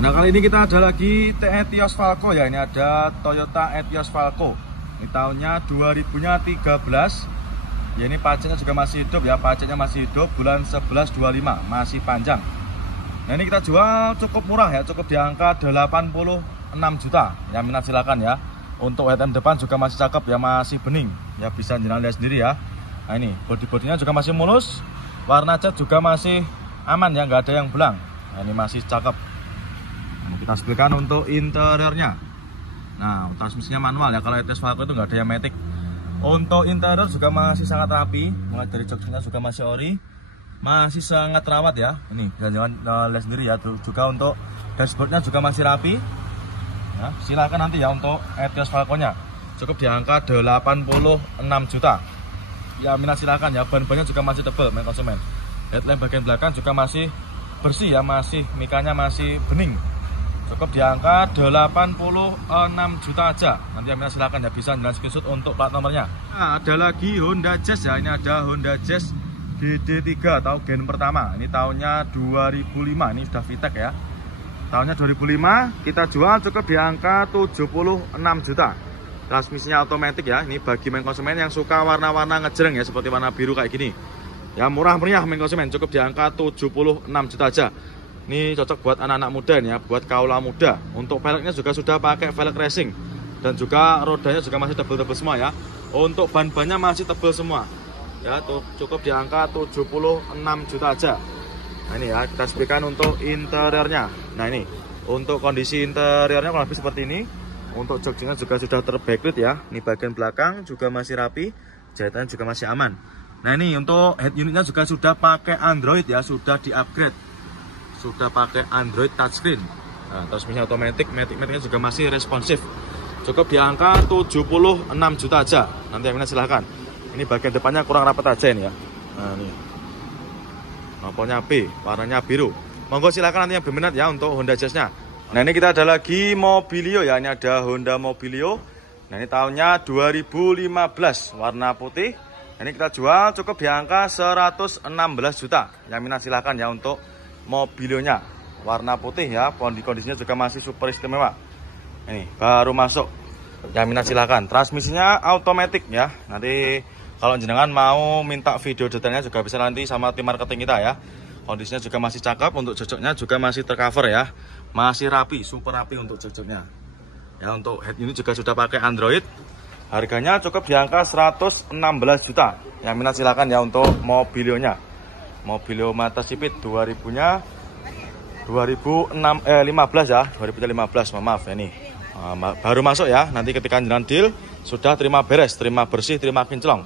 Nah, kali ini kita ada lagi Etios Falco ya. Ini ada Toyota Etios Falco. Ini tahunnya 2013. Ya, ini pajaknya juga masih hidup ya. Pajaknya masih hidup, bulan 11/25, masih panjang. Nah, ini kita jual cukup murah ya, cukup di angka 86 juta. Ya, minat silakan ya. Untuk head end depan juga masih cakep ya, masih bening. Ya, bisa jenengan lihat sendiri ya. Nah, ini bodi-bodinya juga masih mulus. Warna cat juga masih aman ya, nggak ada yang belang. Nah, ini masih cakep. Nah, kita setelkan untuk interiornya. Nah, transmisinya manual ya. Kalau Etios Falco itu nggak ada yang matic. Untuk interior juga masih sangat rapi. Mulai dari joknya juga masih ori, masih sangat rawat ya. Ini jangan lihat sendiri ya. Juga untuk dashboardnya juga masih rapi. Ya, silakan nanti ya untuk Etios Falco-nya. Cukup di angka 86 juta. Ya, minat silakan ya. Ban-bannya juga masih tebal, main konsumen. Headlamp bagian belakang juga masih bersih ya, masih mikanya masih bening. Cukup di angka 86 juta aja. Nanti yang minat silakan ya, bisa jalan screenshot untuk plat nomornya. Nah, ada lagi Honda Jazz ya. Ini ada Honda Jazz GD3 atau gen pertama. Ini tahunnya 2005. Ini sudah VTEC ya. Tahunnya 2005, kita jual cukup di angka 76 juta. Transmisinya otomatis ya. Ini bagi main konsumen yang suka warna-warna ngejreng ya, seperti warna biru kayak gini. Ya, murah meriah main konsumen, cukup di angka 76 juta aja. Ini cocok buat anak-anak muda nih ya, buat kaula muda. Untuk velgnya juga sudah pakai velg racing. Dan juga rodanya juga masih tebel-tebel semua ya. Untuk ban-bannya masih tebel semua. Ya, cukup di angka 76 juta aja. Nah, ini ya, kita sepikan untuk interiornya. Nah, ini untuk kondisi interiornya kurang lebih seperti ini. Untuk joknya juga sudah terbacklit ya. Ini bagian belakang juga masih rapi, jahitannya juga masih aman. Nah, ini untuk head unitnya juga sudah pakai Android ya, sudah di-upgrade. Sudah pakai Android touchscreen. Nah, transmisi otomatis, matic-maticnya juga masih responsif. Cukup di angka 76 juta aja. Nanti yang minat silahkan. Ini bagian depannya kurang rapat aja ini ya. Nah, ini nomornya B, warnanya biru. Monggo silahkan nanti yang berminat ya untuk Honda Jazz-nya. Nah, ini kita ada lagi Mobilio ya. Ini ada Honda Mobilio. Nah, ini tahunnya 2015, warna putih. Nah, ini kita jual cukup di angka 116 juta. Yang minat silahkan ya untuk Mobilionya. Warna putih ya. Kondisinya juga masih super istimewa. Ini baru masuk. Yang minat silahkan. Transmisinya otomatis ya. Nanti kalau jenengan mau minta video detailnya juga bisa nanti sama tim marketing kita ya. Kondisinya juga masih cakep. Untuk joknya juga masih tercover ya. Masih rapi, super rapi untuk joknya. Ya, untuk head unit juga sudah pakai Android. Harganya cukup di angka 116 juta. Yang minat silakan ya untuk Mobilionya. Mobilio Mata Sipit 2000-nya 2015 ya. 2015, maaf ya nih. Baru masuk ya. Nanti ketika jalan deal sudah terima beres, terima bersih, terima kinclong.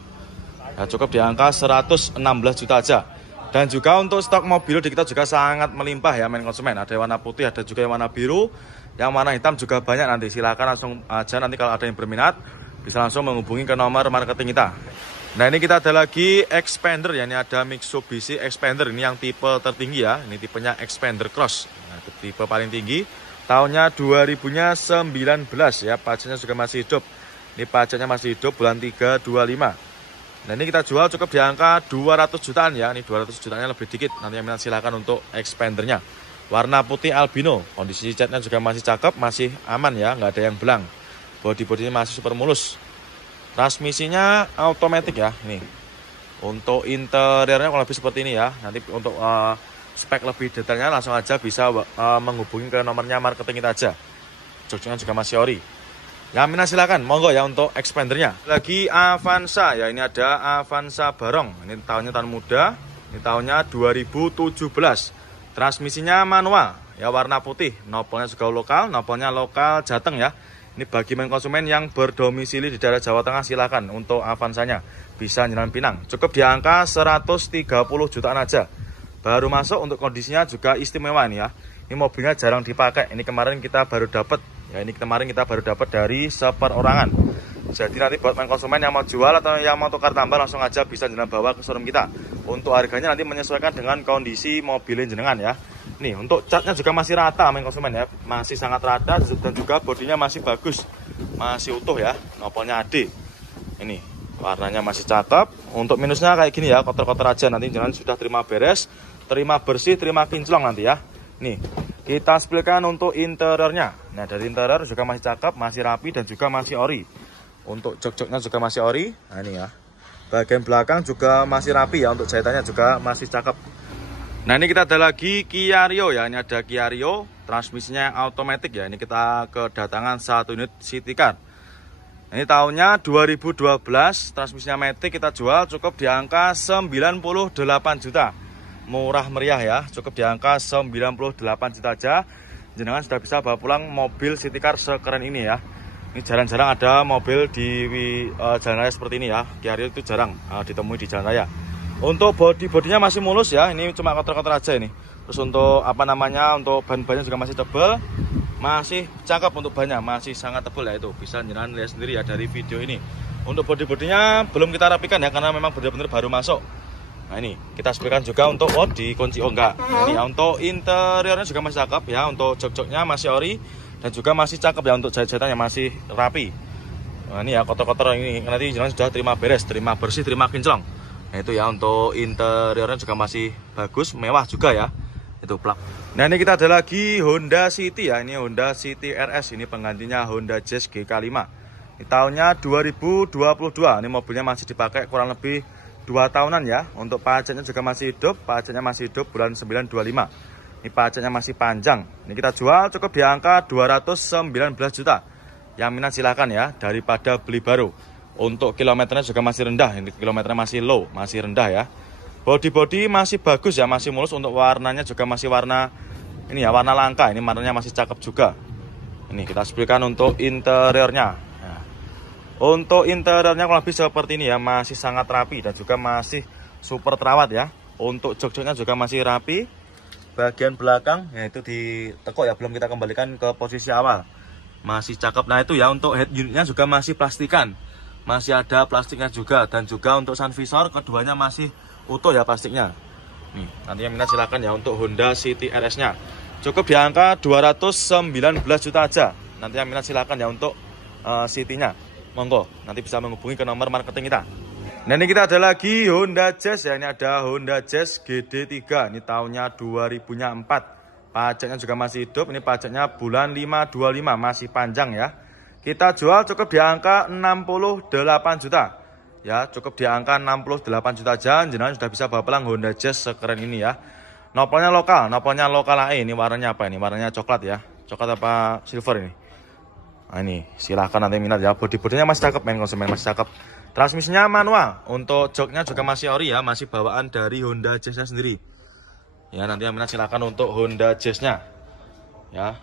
Ya, cukup di angka 116 juta aja. Dan juga untuk stok Mobilio di kita juga sangat melimpah ya main konsumen. Ada yang warna putih, ada juga yang warna biru, yang warna hitam juga banyak. Nanti silakan langsung aja, nanti kalau ada yang berminat bisa langsung menghubungi ke nomor marketing kita. Nah, ini kita ada lagi Expander ya. Ini ada Mitsubishi Expander. Ini yang tipe tertinggi ya. Ini tipenya Expander Cross. Nah, tipe paling tinggi. Tahunnya 2019 ya. Pajaknya juga masih hidup. Ini pajaknya masih hidup bulan 3/25. Nah, ini kita jual cukup di angka 200 jutaan ya. Ini 200 jutaannya lebih dikit. Nanti yang minat silakan untuk Expandernya. Warna putih albino. Kondisi catnya juga masih cakep, masih aman ya. Nggak ada yang belang. Bodi-bodinya masih super mulus. Transmisinya otomatis ya. Nih, untuk interiornya kalau lebih seperti ini ya. Nanti untuk spek lebih detailnya langsung aja bisa menghubungi ke nomornya marketing kita aja. Joknya juga masih ori. Ya, minat silakan, monggo ya untuk Expandernya. Lagi Avanza ya. Ini ada Avanza Barong. Ini tahunnya tahun muda. Ini tahunnya 2017. Transmisinya manual ya, warna putih. Nopolnya juga lokal. Nopolnya lokal Jateng ya. Ini bagi main konsumen yang berdomisili di daerah Jawa Tengah, silakan untuk Avanzanya. Bisa Jalan Pinang. Cukup di angka 130 jutaan aja. Baru masuk, untuk kondisinya juga istimewa ini ya. Ini mobilnya jarang dipakai. Ini kemarin kita baru dapat. Ya, ini kemarin kita baru dapat dari seperorangan. Jadi nanti buat main konsumen yang mau jual atau yang mau tukar tambah langsung aja bisa jenengan bawa ke showroom kita. Untuk harganya nanti menyesuaikan dengan kondisi mobilnya jenengan ya. Nih, untuk catnya juga masih rata main konsumen ya. Masih sangat rata dan juga bodinya masih bagus. Masih utuh ya. Nopolnya AD. Ini warnanya masih cakep. Untuk minusnya kayak gini ya, kotor-kotor aja. Nanti jangan sudah terima beres, terima bersih, terima kinclong nanti ya. Nih, Kita spilkan untuk interiornya. Nah, dari interior juga masih cakep, masih rapi dan juga masih ori. Untuk jok-joknya juga masih ori. Nah, ini ya. Bagian belakang juga masih rapi ya, untuk jahitannya juga masih cakep. Nah, ini kita ada lagi Kia Rio ya. Ini ada Kia Rio, transmisinya otomatis ya. Ini kita kedatangan 1 unit city car. Ini tahunnya 2012, transmisinya matic, kita jual cukup di angka 98 juta. Murah meriah ya, cukup di angka 98 juta aja. Jenengan sudah bisa bawa pulang mobil city car sekeren ini ya. Ini jarang-jarang ada mobil di jalan raya seperti ini ya. Kia Rio itu jarang ditemui di jalan raya. Untuk bodinya masih mulus ya, ini cuma kotor-kotor aja ini. Terus untuk untuk ban-bannya juga masih tebal, masih cakep untuk bannya, masih sangat tebal ya, itu bisa jenengan lihat sendiri ya dari video ini. Untuk bodinya belum kita rapikan ya, karena memang benar-benar baru masuk. Nah, ini kita spilkan juga untuk dikunci enggak. Nah, ini ya, untuk interiornya juga masih cakep ya, untuk jok-joknya masih ori dan juga masih cakep ya, untuk jahit-jahitannya masih rapi. Nah, ini ya kotor-kotor ini nanti jangan sudah terima beres, terima bersih, terima kinclong. Nah, itu ya, untuk interiornya juga masih bagus, mewah juga ya. Itu plak. Nah, ini kita ada lagi Honda City ya, ini Honda City RS, ini penggantinya Honda Jazz GK5. Ini tahunnya 2022. Ini mobilnya masih dipakai kurang lebih 2 tahunan ya. Untuk pajaknya juga masih hidup, pajaknya masih hidup bulan 925. Ini pajaknya masih panjang. Ini kita jual cukup di angka 219 juta. Yang minat silakan ya, daripada beli baru. Untuk kilometernya juga masih rendah, ini kilometernya masih low, masih rendah ya. Bodi masih bagus ya, masih mulus. Untuk warnanya juga masih warna ini ya, warna langka. Ini warnanya masih cakep juga. Ini kita spilkan untuk interiornya. Untuk interiornya kurang lebih seperti ini ya, masih sangat rapi dan juga masih super terawat ya. Untuk jok-joknya juga masih rapi. Bagian belakang yaitu ditekuk ya, belum kita kembalikan ke posisi awal. Masih cakep. Nah, itu ya, untuk head unitnya juga masih plastikan. Masih ada plastiknya juga, dan juga untuk sun visor keduanya masih utuh ya plastiknya. Nih, nanti yang minat silakan ya, untuk Honda City RS-nya. Cukup di angka 219 juta aja. Nanti yang minat silakan ya, untuk City-nya. Monggo, nanti bisa menghubungi ke nomor marketing kita. Nah, ini kita ada lagi Honda Jazz ya. Ini ada Honda Jazz GD3. Ini tahunnya 2004. Pajaknya juga masih hidup. Ini pajaknya bulan 525, masih panjang ya. Kita jual cukup di angka 68 juta. Ya, cukup di angka 68 juta aja. Jenengan sudah bisa bawa pulang Honda Jazz sekeren ini ya. Nopolnya lokal AE. Ini warnanya apa ini? Warnanya coklat ya. Coklat apa silver ini? Nah, ini silahkan nanti minat ya. Bodinya masih cakep, main konsumen masih cakep. Transmisinya manual. Untuk joknya juga masih ori ya, masih bawaan dari Honda Jazz-nya sendiri. Ya, nanti yang minat silahkan untuk Honda Jazz-nya. Ya,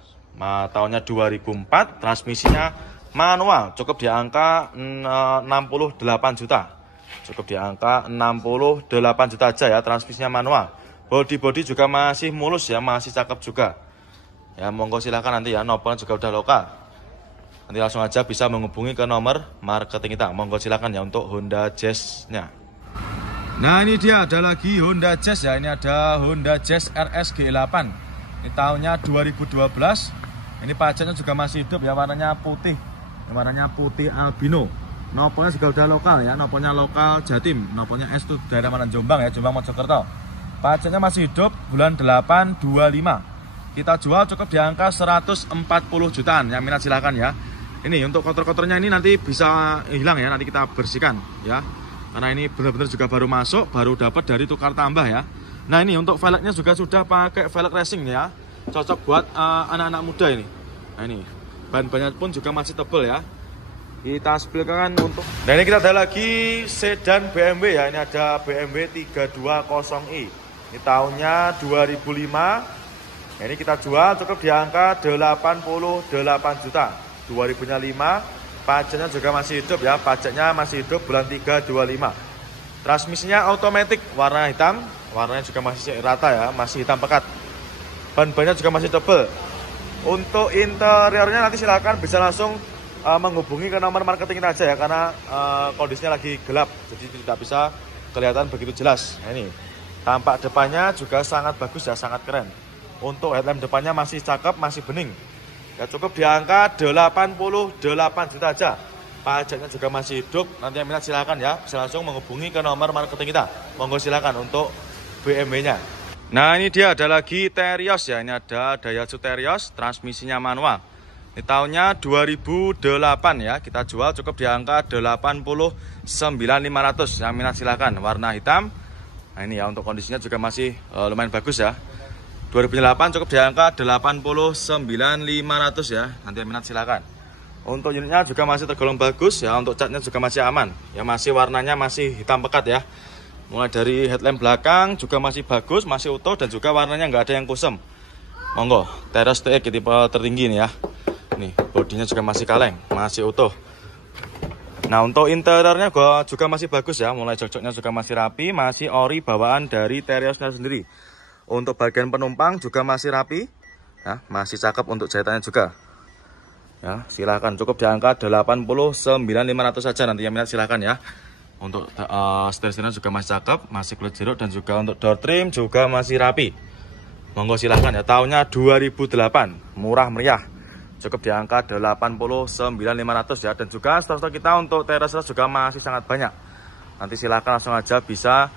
tahunnya 2004, transmisinya manual, cukup di angka 68 juta. Cukup di angka 68 juta aja ya, transmisinya manual. Bodi juga masih mulus ya, masih cakep juga. Ya, monggo silahkan nanti ya, nopolnya juga udah lokal. Nanti langsung aja bisa menghubungi ke nomor marketing kita. Monggo silakan ya, untuk Honda Jazz-nya. Nah, ini dia ada lagi Honda Jazz ya. Ini ada Honda Jazz RS G8. Ini tahunnya 2012. Ini pajaknya juga masih hidup ya, warnanya putih. Warnanya putih albino. Nopolnya juga udah lokal ya, nopolnya lokal Jatim. Nopolnya S itu daerah mana, Jombang ya, Jombang Mojokerto. Pajaknya masih hidup bulan 825. Kita jual cukup di angka 140 jutaan. Yang minat silakan ya. Ini untuk kotor-kotornya ini nanti bisa hilang ya, nanti kita bersihkan ya. Karena ini benar-benar juga baru masuk, baru dapat dari tukar tambah ya. Nah, ini untuk velgnya juga sudah pakai velg racing ya. Cocok buat anak-anak muda ini. Nah, ini ban-bannya pun juga masih tebal ya. Kita spilkan untuk. Nah, ini kita ada lagi sedan BMW ya. Ini ada BMW 320i. Ini tahunnya 2005. Nah, ini kita jual cukup di angka 88 juta. 2005, pajaknya juga masih hidup ya, pajaknya masih hidup bulan 325. Transmisinya otomatis, warna hitam, warnanya juga masih rata ya, masih hitam pekat. Ban-bannya juga masih tebal. Untuk interiornya nanti silakan bisa langsung menghubungi ke nomor marketing kita aja ya, karena kondisinya lagi gelap, jadi tidak bisa kelihatan begitu jelas. Nah, ini tampak depannya juga sangat bagus ya, sangat keren. Untuk headlamp depannya masih cakep, masih bening. Ya, cukup di angka 88 juta aja. Pajaknya juga masih hidup. Nanti yang minat silakan ya, bisa langsung menghubungi ke nomor marketing kita. Monggo silakan untuk BMW-nya. Nah, ini dia ada lagi Terios ya. Ini ada Daihatsu Terios, transmisinya manual. Ini tahunnya 2008 ya. Kita jual cukup di angka 89.500. Yang minat silahkan. Warna hitam. Nah, ini ya, untuk kondisinya juga masih lumayan bagus ya. 2008 cukup di angka 89.500 ya. Nanti yang minat silahkan. Untuk unitnya juga masih tergolong bagus ya. Untuk catnya juga masih aman. Ya, masih warnanya masih hitam pekat ya. Mulai dari headlamp belakang juga masih bagus, masih utuh, dan juga warnanya nggak ada yang kusem. Monggo, Terios TX tipe tertinggi nih ya. Nih, bodinya juga masih kaleng, masih utuh. Nah, untuk interiornya juga masih bagus ya. Mulai jok-joknya juga masih rapi, masih ori bawaan dari Teriosnya sendiri. Untuk bagian penumpang juga masih rapi, ya, masih cakep untuk jahitannya juga. Ya, silahkan cukup di angka 89.500 saja. Nanti yang minat silahkan ya. Untuk setir-setirnya juga masih cakep, masih kulit jeruk, dan juga untuk door trim juga masih rapi. Monggo silahkan ya. Tahunnya 2008, murah meriah, cukup di angka 89.500 ya. Dan juga stok-stok kita untuk Terios juga masih sangat banyak. Nanti silahkan langsung aja bisa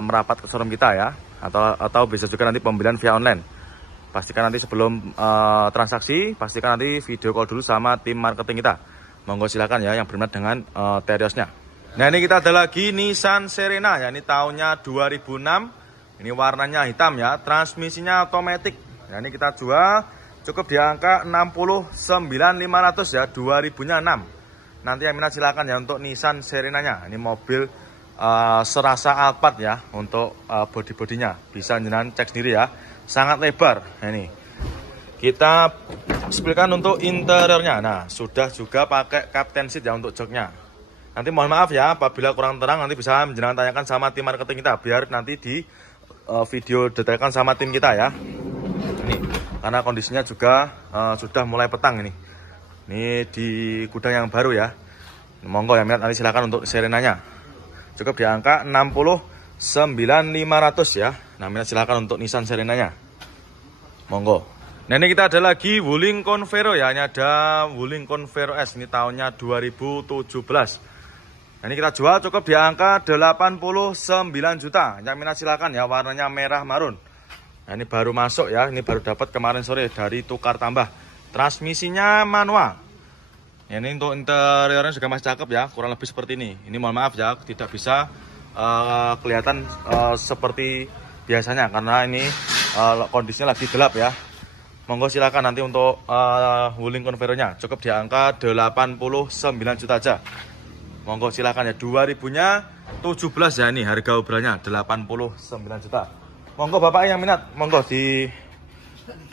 merapat ke showroom kita ya, atau bisa juga nanti pembelian via online. Pastikan nanti sebelum transaksi, pastikan nanti video call dulu sama tim marketing kita. Monggo silahkan ya yang berminat dengan Teriosnya. Nah, ini kita ada lagi Nissan Serena ya. Ini tahunnya 2006. Ini warnanya hitam ya. Transmisinya otomatis. Nah, ini kita jual cukup di angka 69.500 ya. 2000-nya 6. Nanti yang minat silakan ya untuk Nissan Serenanya. Ini mobil serasa Alphard ya. Untuk bodi-bodinya bisa jenengan cek sendiri ya. Sangat lebar. Nah, ini kita spilkan untuk interiornya. Nah, sudah juga pakai captain seat ya untuk joknya. Nanti mohon maaf ya, apabila kurang terang nanti bisa jenengan tanyakan sama tim marketing kita, biar nanti di video detailkan sama tim kita ya. Ini karena kondisinya juga sudah mulai petang ini. Ini di gudang yang baru ya. Monggo yang minat nanti silakan untuk Serenanya. Cukup di angka 69.500 ya. Nah, minat silakan untuk Nissan Serenanya. Monggo. Nah, ini kita ada lagi Wuling Convero ya. Ini ada Wuling Convero S. Ini tahunnya 2017. Nah, ini kita jual cukup di angka 89 juta. Yang minat silakan ya, warnanya merah marun. Nah, ini baru masuk ya, ini baru dapat kemarin sore dari tukar tambah. Transmisinya manual. Ya, ini untuk interiornya juga masih cakep ya, kurang lebih seperti ini. Ini mohon maaf ya, tidak bisa kelihatan seperti biasanya karena ini kondisinya lagi gelap ya. Monggo silakan nanti untuk Wuling Convero-nya cukup di angka 89 juta aja. Monggo silakan ya, 2000-nya 17 ya, ini harga obrolannya 89 juta. Monggo bapak yang minat, monggo di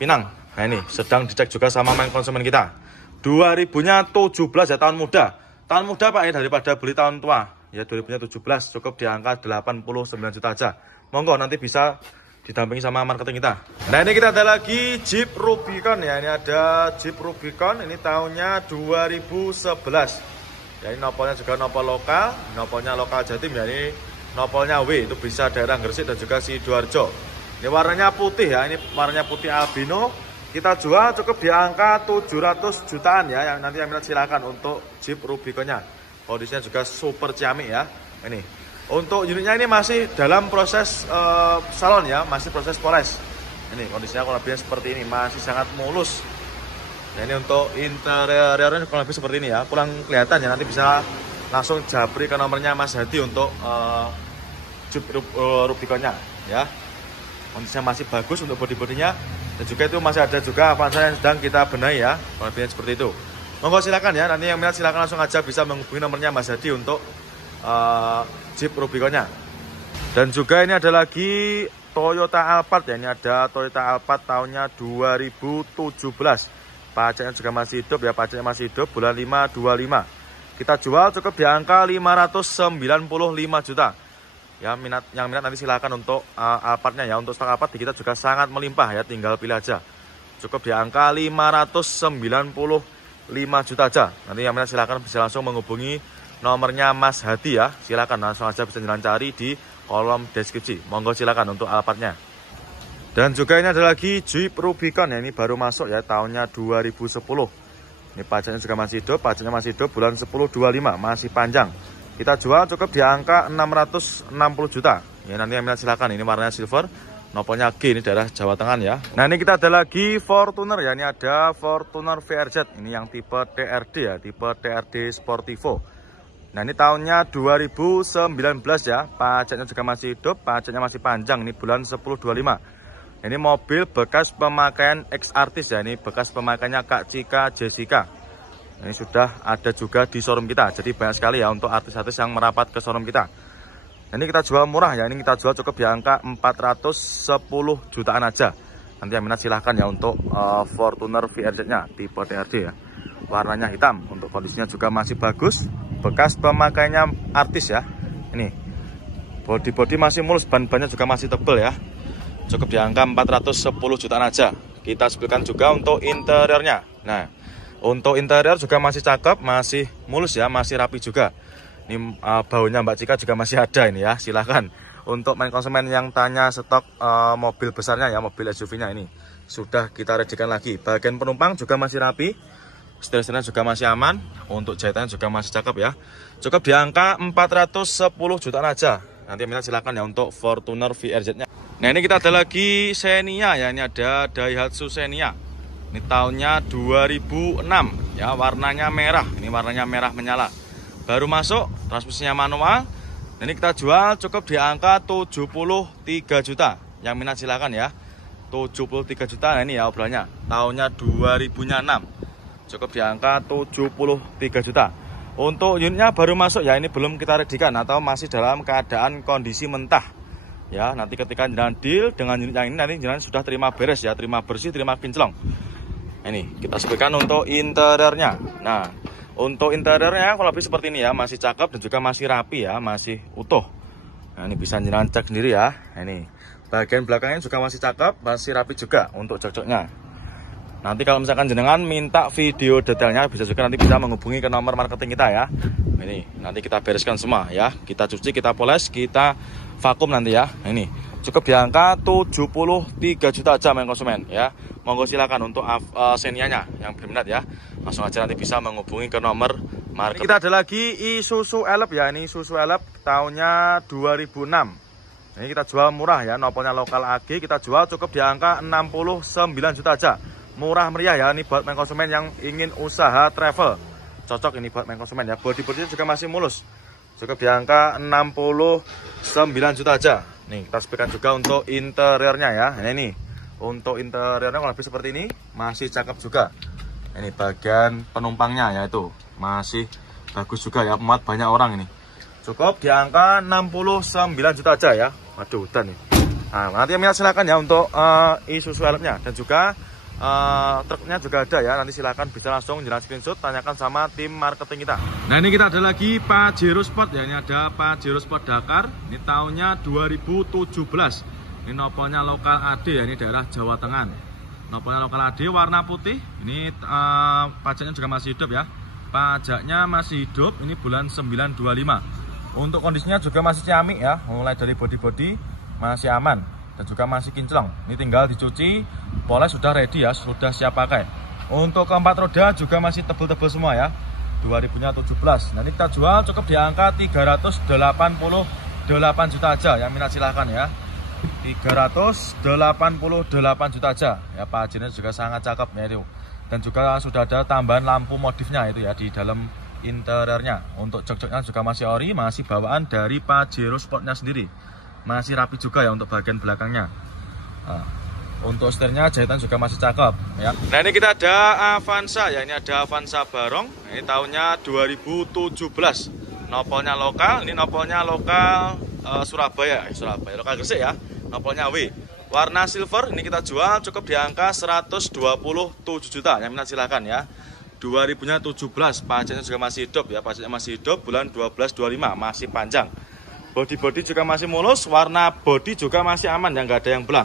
Pinang. Nah, ini sedang dicek juga sama main konsumen kita. 2000-nya 17 ya, tahun muda. Tahun muda pak ya, daripada beli tahun tua. Ya, 2000-nya 17 cukup di angka 89 juta aja. Monggo nanti bisa didampingi sama marketing kita. Nah, ini kita ada lagi Jeep Rubicon ya. Ini ada Jeep Rubicon, ini tahunnya 2011. Ya, ini nopolnya juga nopol lokal, nopolnya lokal Jatim ya. Ini nopolnya W, itu bisa daerah Gresik dan juga Sidoarjo. Ini warnanya putih ya, ini warnanya putih albino. Kita jual cukup di angka 700 jutaan ya. Yang nanti yang minat silakan untuk Jeep Rubiconnya. Kondisinya juga super ciamik ya. Ini untuk unitnya ini masih dalam proses salon ya, masih proses poles. Ini kondisinya kurang lebih seperti ini, masih sangat mulus. Nah, ini untuk interiornya kurang lebih seperti ini ya, kurang kelihatan ya, nanti bisa langsung japri ke nomornya Mas Hadi untuk Jeep Rubiconnya ya. Kondisinya masih bagus untuk bodi-bodinya, dan juga itu masih ada juga Avanza yang sedang kita benahi ya, kurang lebihnya seperti itu. Monggo silakan ya, nanti yang minat silakan langsung aja bisa menghubungi nomornya Mas Hadi untuk Jeep Rubiconnya. Dan juga ini ada lagi Toyota Alphard ya, ini ada Toyota Alphard tahunnya 2017. Pajaknya juga masih hidup ya, pajaknya masih hidup, bulan 5 25. Kita jual cukup di angka 595 juta. Ya, yang minat nanti silakan untuk Alphardnya ya. Untuk stok Alphard di kita juga sangat melimpah ya, tinggal pilih aja. Cukup di angka 595 juta aja. Nanti yang minat silakan bisa langsung menghubungi nomornya Mas Hadi ya. Silakan langsung aja bisa jalan cari di kolom deskripsi. Monggo silakan untuk Alphardnya. Dan juga ini ada lagi Jeep Rubicon ya, ini baru masuk ya, tahunnya 2010. Ini pajaknya juga masih hidup, pajaknya masih hidup, bulan 10 25, masih panjang. Kita jual cukup di angka 660 juta. Ya, nanti yang minat silakan, ini warnanya silver, Nopolnya G, ini daerah Jawa Tengah ya. Nah ini kita ada lagi Fortuner ya, ini ada Fortuner VRZ, ini yang tipe TRD ya, tipe TRD Sportivo. Nah ini tahunnya 2019 ya, pajaknya juga masih hidup, pajaknya masih panjang, ini bulan 10/25. Ini mobil bekas pemakaian ex-artis ya, ini bekas pemakaiannya Kak Cika Jessica. Ini sudah ada juga di showroom kita, jadi banyak sekali ya untuk artis-artis yang merapat ke showroom kita. Ini kita jual murah ya, ini kita jual cukup di angka 410 jutaan aja. Nanti yang minat silahkan ya untuk Fortuner VRZ-nya tipe TRD ya. Warnanya hitam, untuk kondisinya juga masih bagus. Bekas pemakaiannya artis ya. Ini body masih mulus, ban-bannya juga masih tebal ya. Cukup di angka 410 jutaan aja. Kita sebutkan juga untuk interiornya. Nah, untuk interior juga masih cakep, masih mulus ya, masih rapi juga. Ini baunya Mbak Cika juga masih ada ini ya, silahkan. Untuk main konsumen yang tanya stok mobil besarnya ya, mobil SUV-nya ini sudah kita readikan lagi. Bagian penumpang juga masih rapi, setir-setirnya juga masih aman, untuk jahitannya juga masih cakep ya. Cukup di angka 410 jutaan aja. Nanti minat silahkan ya untuk Fortuner VRZ-nya. Nah ini kita ada lagi Xenia ya, ini ada Daihatsu Xenia. Ini tahunnya 2006 ya, warnanya merah, ini warnanya merah menyala. Baru masuk, transmisinya manual. Ini kita jual cukup di angka 73 juta. Yang minat silakan ya. 73 juta. Nah ini ya obrolannya. Tahunnya 2006. Cukup di angka 73 juta. Untuk unitnya baru masuk ya, ini belum kita readikan atau masih dalam keadaan kondisi mentah. Ya, nanti ketika jalan deal dengan unit yang ini nanti jalan sudah terima beres ya, terima bersih, terima kinclong. Ini kita sebutkan untuk interiornya. Nah, untuk interiornya kalau lebih seperti ini ya, masih cakep dan juga masih rapi ya, masih utuh. Nah ini bisa jenengan cek sendiri ya. Nah, ini bagian belakangnya juga masih cakep, masih rapi juga untuk cocoknya. Nanti kalau misalkan jenengan minta video detailnya, bisa juga nanti bisa menghubungi ke nomor marketing kita ya. Ini nanti kita bereskan semua ya, kita cuci, kita poles, kita vakum nanti ya. Nah, ini cukup di angka 73 juta aja main konsumen ya. Monggo silakan untuk Xenia-nya yang berminat ya. Langsung aja nanti bisa menghubungi ke nomor marketing. Kita ada lagi Isuzu Elep ya, ini Isuzu Elep tahunnya 2006. Ini kita jual murah ya, nopolnya lokal AG, kita jual cukup di angka 69 juta aja. Murah meriah ya, ini buat main konsumen yang ingin usaha travel. Cocok ini buat main konsumen ya. Body-bodinya juga masih mulus. Cukup di angka 69 juta aja. Nih, kita sebutkan juga untuk interiornya ya. Nah, ini untuk interiornya kalau lebih seperti ini, masih cakep juga. Ini bagian penumpangnya ya, itu masih bagus juga ya, muat banyak orang ini. Cukup di angka 69 juta aja ya. Waduh, hutan nih. Nah, nanti yang silakan ya untuk Isuzu Elep-nya, dan juga truknya juga ada ya. Nanti silakan bisa langsung jalan screenshot, tanyakan sama tim marketing kita. Nah ini kita ada lagi Pajero Sport ya, ini ada Pajero Sport Dakar. Ini tahunnya 2017. Ini nopolnya lokal AD ya, ini daerah Jawa Tengah. Nopolnya lokal AD, warna putih. Ini pajaknya juga masih hidup ya. Pajaknya masih hidup, ini bulan 9/25. Untuk kondisinya juga masih ciamik ya, mulai dari body masih aman dan juga masih kinclong. Ini tinggal dicuci, poles sudah ready ya, sudah siap pakai. Untuk keempat roda juga masih tebel-tebel semua ya. 2017. Nanti kita jual cukup di angka 388 juta aja. Yang minat silahkan ya. 388 juta aja. Ya, Pajeronya juga sangat cakep ya itu. Dan juga sudah ada tambahan lampu modifnya itu ya di dalam interiornya. Untuk jok-joknya juga masih ori, masih bawaan dari Pajero Sportnya sendiri. Masih rapi juga ya untuk bagian belakangnya. Nah, untuk setirnya jahitan juga masih cakep ya. Nah ini kita ada Avanza ya, ini ada Avanza Barong. Ini tahunnya 2017. Nopolnya lokal, ini nopolnya lokal Surabaya, lokal Gresik ya. Nopolnya W. Warna silver, ini kita jual cukup di angka 127 juta. Yang minat silahkan ya. 2017, pajaknya juga masih hidup ya, pajaknya masih hidup, bulan 12/25, masih panjang. Body juga masih mulus, warna body juga masih aman ya, nggak ada yang belang.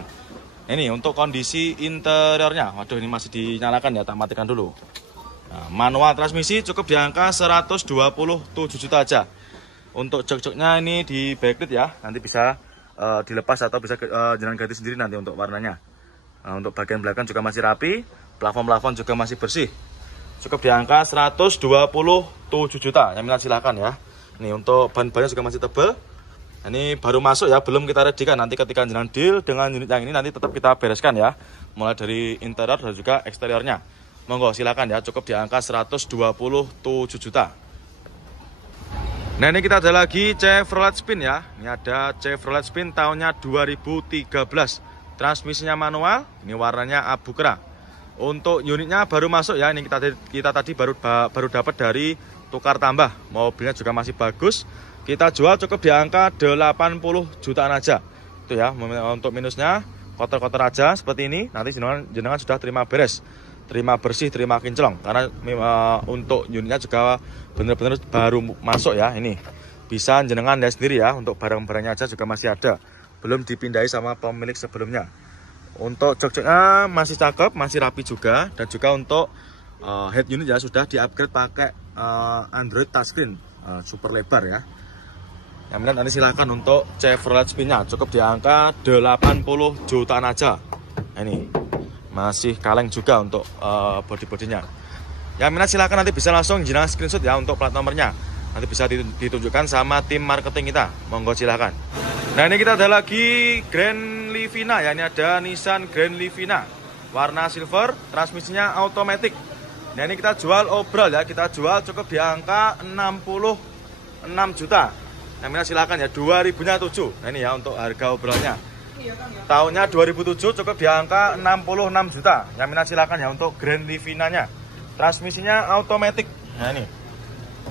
Ini untuk kondisi interiornya, waduh ini masih dinyalakan ya, tak matikan dulu. Nah, manual transmisi cukup di angka 127 juta aja. Untuk jok-joknya ini di backlit ya, nanti bisa dilepas atau bisa jalan ganti sendiri nanti untuk warnanya. Nah, untuk bagian belakang juga masih rapi, plafon juga masih bersih. Cukup di angka 127 juta, yang minat silahkan ya. Nih untuk ban-bannya juga masih tebal. Ini baru masuk ya, belum kita readykan. Nanti ketika jenengan deal dengan unit yang ini nanti tetap kita bereskan ya, mulai dari interior dan juga eksteriornya. Monggo silakan ya, cukup di angka 127 juta. Nah ini kita ada lagi Chevrolet Spin ya. Ini ada Chevrolet Spin tahunnya 2013. Transmisinya manual, ini warnanya abu kera. Untuk unitnya baru masuk ya, ini kita tadi baru dapat dari tukar tambah. Mobilnya juga masih bagus. Kita jual cukup di angka 80 jutaan aja. Itu ya, untuk minusnya kotor-kotor aja seperti ini. Nanti jenengan sudah terima beres, terima bersih, terima kinclong. Karena untuk unitnya juga benar-benar baru masuk ya. Ini bisa jenengan lihat sendiri ya. Untuk barang-barangnya aja juga masih ada, belum dipindahi sama pemilik sebelumnya. Untuk jok-joknya masih cakep, masih rapi juga. Dan juga untuk head unit ya sudah di-upgrade pakai Android touchscreen super lebar ya. Yang kemudian nanti silakan untuk Chevrolet Spin-nya cukup di angka 80 jutaan aja. Ini masih kaleng juga untuk body-bodinya. Yang kemudian silakan nanti bisa langsung jenengan screenshot ya untuk plat nomornya. Nanti bisa ditunjukkan sama tim marketing kita. Monggo silakan. Nah ini kita ada lagi Grand Livina ya. Ini ada Nissan Grand Livina warna silver, transmisinya automatic. Nah ini kita jual obral ya. Kita jual cukup di angka 66 juta. Nah, silakan ya, 2000-nya 7. Nah, ini ya untuk harga obrolnya. Tahunnya 2007 cukup di angka 66 juta. Yang silakan ya untuk Grand Livina-nya. Transmisinya automatic. Nah, ini.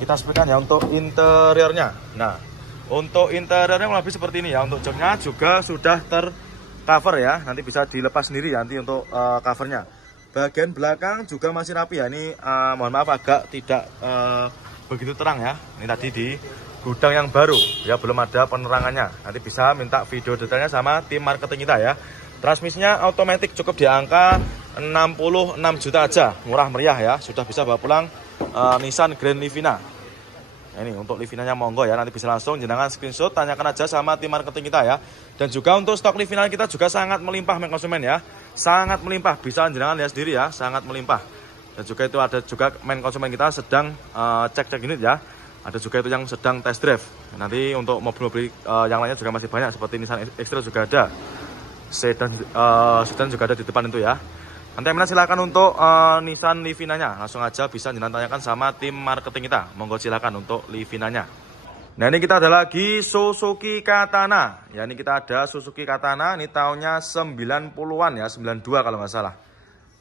Kita sebutkan ya untuk interiornya. Nah, untuk interiornya lebih seperti ini ya. Untuk joknya juga sudah tercover ya. Nanti bisa dilepas sendiri ya nanti untuk covernya. Bagian belakang juga masih rapi ya. Ini mohon maaf agak tidak begitu terang ya. Ini tadi di gudang yang baru ya, belum ada penerangannya. Nanti bisa minta video detailnya sama tim marketing kita ya. Transmisinya automatic cukup di angka 66 juta aja, murah meriah ya. Sudah bisa bawa pulang Nissan Grand Livina. Ini untuk Livinanya monggo ya, nanti bisa langsung jenengan screenshot, tanyakan aja sama tim marketing kita ya. Dan juga untuk stok Livina kita juga sangat melimpah konsumen ya. Sangat melimpah, bisa jenengan lihat sendiri ya, sangat melimpah. Dan juga itu ada juga konsumen kita sedang cek-cek unit ya. Ada juga itu yang sedang test drive. Nanti untuk mobil-mobil yang lainnya juga masih banyak, seperti Nissan X-Trail juga ada. Sedan juga ada di depan itu ya. Nanti silakan untuk Nissan Livina-nya. Langsung aja bisa tanyakan sama tim marketing kita. Monggo silakan untuk Livina-nya. Nah ini kita ada lagi Suzuki Katana. Ya ini kita ada Suzuki Katana. Ini tahunnya 90-an ya, 92 kalau nggak salah.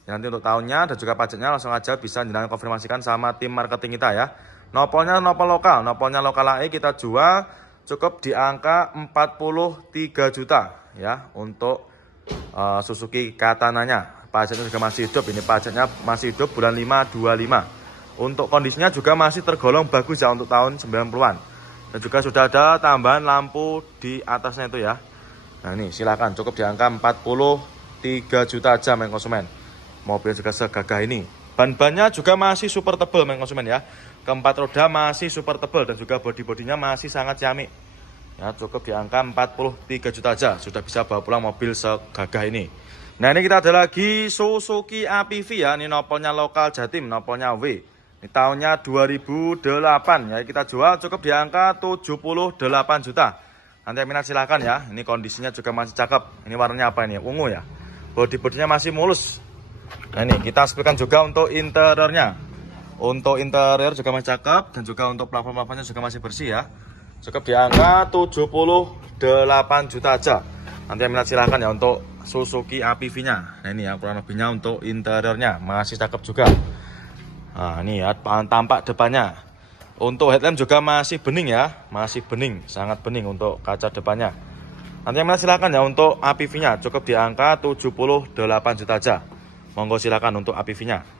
Ya, nanti untuk tahunnya dan juga pajaknya langsung aja bisa konfirmasikan sama tim marketing kita ya. Nopolnya nopol lokal, nopolnya lokal AE kita jual cukup di angka 43 juta ya untuk Suzuki Katananya. Pajaknya juga masih hidup, ini pajaknya masih hidup bulan 5 25. Untuk kondisinya juga masih tergolong bagus ya untuk tahun 90-an. Dan juga sudah ada tambahan lampu di atasnya itu ya. Nah ini silakan cukup di angka 43 juta aja konsumen. Mobil juga segagah ini. Ban-bannya juga masih super tebal konsumen ya. Keempat roda masih super tebal dan juga bodi-bodinya masih sangat ciamik. Ya, cukup di angka 43 juta aja sudah bisa bawa pulang mobil segagah ini. Nah, ini kita ada lagi Suzuki APV ya. Ini nopolnya lokal Jatim, nopolnya W. Ini tahunnya 2008 ya. Kita jual cukup di angka 78 juta. Nanti minat silakan ya. Ini kondisinya juga masih cakep. Ini warnanya apa ini? Ungu ya. Bodi-bodinya masih mulus. Nah, ini kita sebutkan juga untuk interiornya. Untuk interior juga masih cakep dan juga untuk plafon-plafonnya juga masih bersih ya. Cukup di angka 78 juta aja. Nanti minat silahkan ya untuk Suzuki APV-nya. Nah ini ya kurang lebihnya untuk interiornya masih cakep juga. Nah ini ya tampak depannya. Untuk headlamp juga masih bening ya, masih bening, sangat bening untuk kaca depannya. Nanti minat silahkan ya untuk APV-nya cukup di angka 78 juta aja. Monggo silakan untuk APV-nya.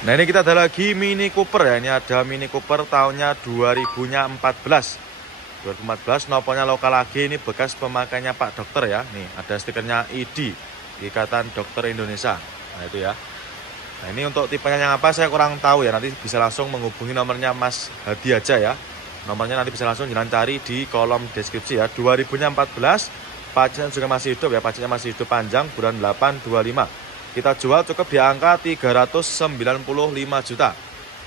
Nah ini kita ada lagi Mini Cooper ya. Ini ada Mini Cooper tahunnya 2014 nopolnya lokal lagi. Ini bekas pemakainya Pak Dokter ya. Nih ada stikernya ID, Ikatan Dokter Indonesia. Nah itu ya. Nah ini untuk tipenya yang apa saya kurang tahu ya. Nanti bisa langsung menghubungi nomornya Mas Hadi aja ya. Nomornya nanti bisa langsung jalan cari di kolom deskripsi ya. 2014, pajaknya juga masih hidup ya. Pajaknya masih hidup panjang, bulan 8 25. Kita jual cukup di angka 395 juta.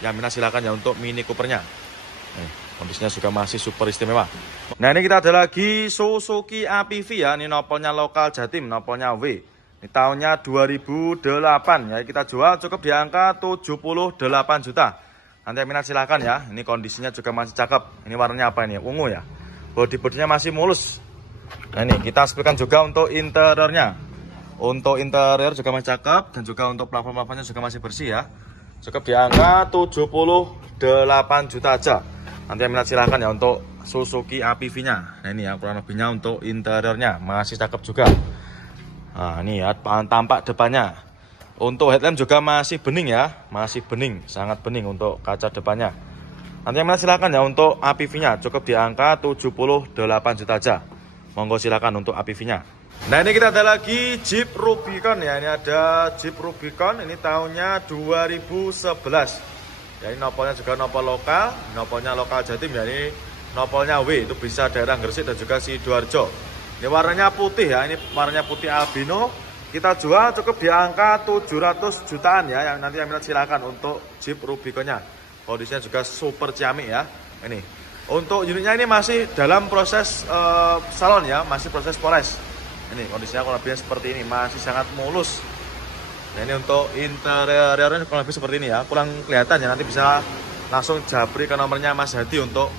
Yang minat silakan ya untuk Mini Coopernya. Kondisinya juga masih super istimewa. Nah ini kita ada lagi Suzuki APV ya. Ini nopolnya lokal Jatim, nopolnya W. Ini tahunnya 2008 ya. Kita jual cukup di angka 78 juta. Nanti yang minat silakan ya. Ini kondisinya juga masih cakep. Ini warnanya apa ini? Ungu ya. Bodi-bodinya masih mulus. Nah ini kita sepikan juga untuk interiornya. Untuk interior juga masih cakep dan juga untuk plafon-plafonnya juga masih bersih ya. Cukup di angka 78 juta aja. Nanti yang minat silahkan ya untuk Suzuki APV-nya. Nah ini ya kurang lebihnya untuk interiornya masih cakep juga. Nah ini ya tampak depannya. Untuk headlamp juga masih bening ya, masih bening, sangat bening untuk kaca depannya. Nanti yang minat silahkan ya untuk APV-nya. Cukup di angka 78 juta aja. Monggo silakan untuk APV-nya. Nah ini kita ada lagi Jeep Rubicon ya. Ini ada Jeep Rubicon. Ini tahunnya 2011. Ya ini nopolnya juga nopol lokal. Nopolnya lokal Jatim ya. Ini nopolnya W. Itu bisa daerah Gresik dan juga Sidoarjo. Ini warnanya putih ya. Ini warnanya putih albino. Kita jual cukup di angka 700 jutaan ya. Yang nanti yang minat silakan untuk Jeep Rubiconnya. Kondisinya juga super ciamik ya. Ini untuk unitnya ini masih dalam proses salon ya. Masih proses poles. Ini kondisinya kurang lebih seperti ini, masih sangat mulus. Nah ini untuk interiornya kurang lebih seperti ini ya. Kurang kelihatan ya, nanti bisa langsung japri ke nomornya Mas Hadi untuk